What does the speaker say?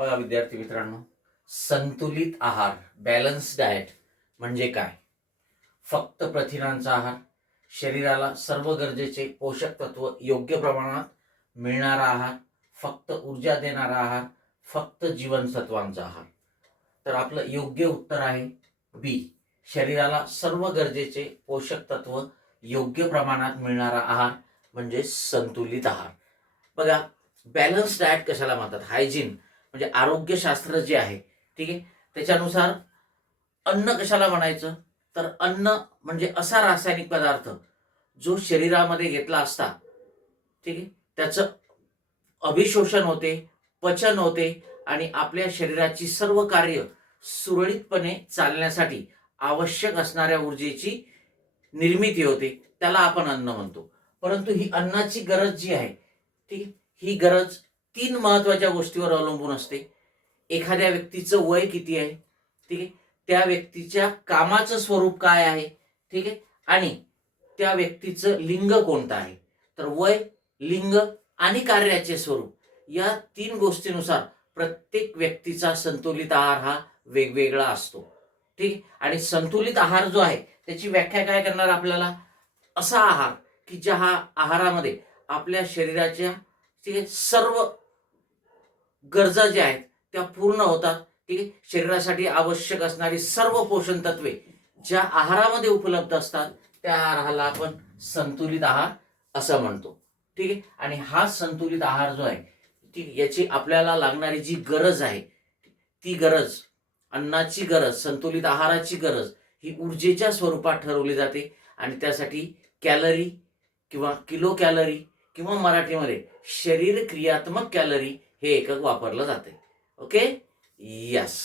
बघा विद्यार्थी मित्रांनो, संतुलित आहार बॅलन्स डाएट म्हणजे काय? फक्त प्रथिनांचा आहार, शरीराला सर्व गरजेचे पोषक तत्व योग्य प्रमाणात मिळणारा आहार, फक्त ऊर्जा देणारा आहार, फक्त जीवनसत्वांचा आहार. तर आपलं योग्य उत्तर आहे बी. शरीराला सर्व गरजेचे पोषक तत्व योग्य प्रमाणात मिळणारा आहार म्हणजे संतुलित आहार. बघा, बॅलन्स डाएट कशाला म्हणतात? हायजीन म्हणजे आरोग्यशास्त्र जे आहे, ठीक आहे, त्याच्यानुसार अन्न कशाला म्हणायचं? तर अन्न म्हणजे असा रासायनिक पदार्थ जो शरीरामध्ये घेतला असता, ठीक आहे, त्याचं अभिशोषण होते, पचन होते आणि आपल्या शरीराची सर्व कार्य सुरळीतपणे चालण्यासाठी आवश्यक असणाऱ्या ऊर्जेची निर्मिती होते, त्याला आपण अन्न म्हणतो. परंतु ही अन्नाची गरज जी आहे, ठीक आहे, ही गरज 3 महत्त्वाच्या गोष्टीवर अवलंबून असते. एखाद्या व्यक्तीचं वय किती आहे, ठीक आहे, त्या व्यक्तीच्या कामाचं स्वरूप काय आहे, ठीक आहे, आणि त्या व्यक्तीचं लिंग कोणतं आहे. तर वय, लिंग आणि कार्याचे स्वरूप या 3 गोष्टींनुसार प्रत्येक व्यक्तीचा संतुलित आहार हा वेगवेगळा असतो. ठीक आहे. आणि संतुलित आहार जो आहे त्याची व्याख्या काय करणार आपल्याला? असा आहार की ज्या आहारामध्ये आपल्या शरीराच्या, ठीक आहे, सर्व गरजा ज्या आहेत त्या पूर्ण होतात. ठीक आहे. शरीरासाठी आवश्यक असणारी सर्व पोषण तत्वे ज्या आहारामध्ये उपलब्ध असतात त्या आहाराला आपण संतुलित आहार असं म्हणतो. ठीक आहे. आणि हा संतुलित आहार जो आहे, ठीक, याची आपल्याला लागणारी जी गरज आहे, ती गरज, अन्नाची गरज, संतुलित आहाराची गरज ही ऊर्जेच्या स्वरूपात ठरवली जाते. आणि त्यासाठी कॅलरी किंवा किलो कॅलरी किंवा मराठीमध्ये शरीर क्रियात्मक कॅलरी हे एकक वापरलं जाते. Okay, yes.